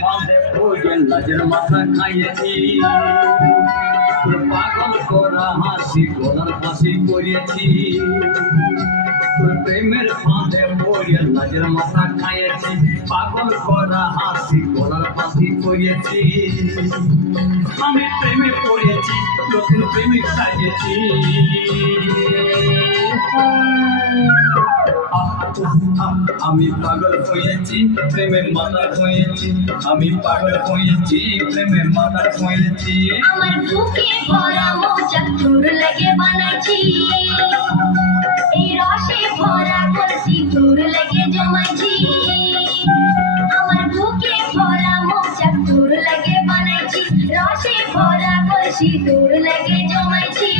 ফাঁদে পড়ে লাজের মাথা খাইয়েছি, তোর পাগল করা হাসি গলার ফাঁসি করিয়েছি, তোর প্রেমের ফাঁদে পড়ে লাজের মাথা খাইয়েছি, পাগল করা হাসি গলার ফাঁসি করিয়েছি। আমি প্রেমে পড়েছি, নতুন প্রেমিক সাজিয়েছি। আমি পাগল হয়েছি, প্রেমে মাথা হয়েছি, আমি পাগল হয়েছি, প্রেমে মাথা হয়েছি। আমার বুকে ভরা মোচা তোর লাগে বানাইছি, এই রসে ভরা কলসি তোর লাগে জমাইছি। আমার বুকে ভরা মোচা তোর লাগে বানাইছি, রসে ভরা কলসি তোর লাগে জমাইছি।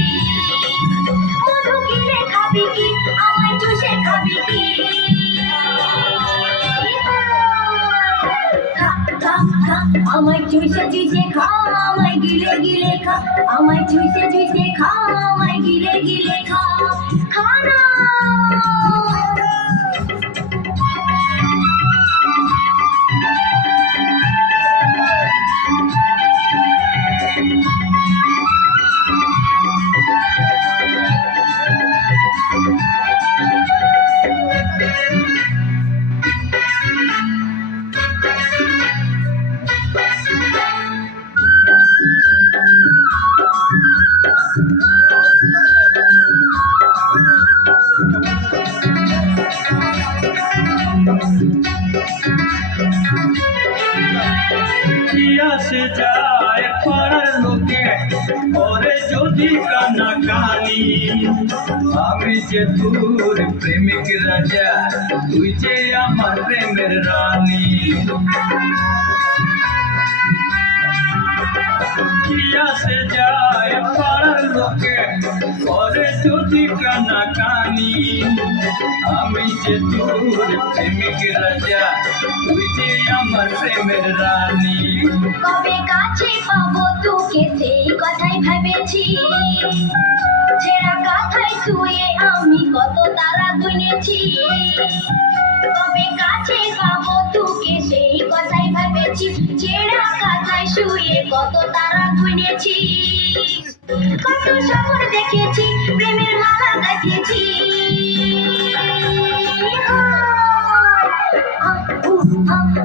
মধু গিলে খাবি কি, আমায় চুষে খাবি কি? আমায় চুষে চুষে খা, আমায় গিলে গিলে খা, আমায় চুষে চুষে খা, আমায় গিলে গিলে খা, খানা। কি আসে যায় পাড়ার লোকে ওরে যদি কানাকানি, আমি যে তোর প্রেমিক রাজা, তুই যে আমার প্রেমের রানী। কি আসে যায় পাড়ার লোকে ওরে যদি কানাকানি, আমি যে তোর প্রেমিক রাজা, তুই যে আমার প্রেমের রানী। কবে কাছে পাবো তোকে সেই কথাই ভেবেছি, ছেঁড়া কাঁথায় শুয়ে আমি কত তারা গুনেছি। কবে কাছে পাবো তোকে সেই কথাই ভেবেছি, ছেঁড়া কাঁথায় শুয়ে কত তারা গুনেছি। কত শহর দেখেছি, প্রেমের মালা গাঁথিয়েছি।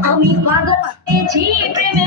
আমি পাগল হয়েছি প্রেমে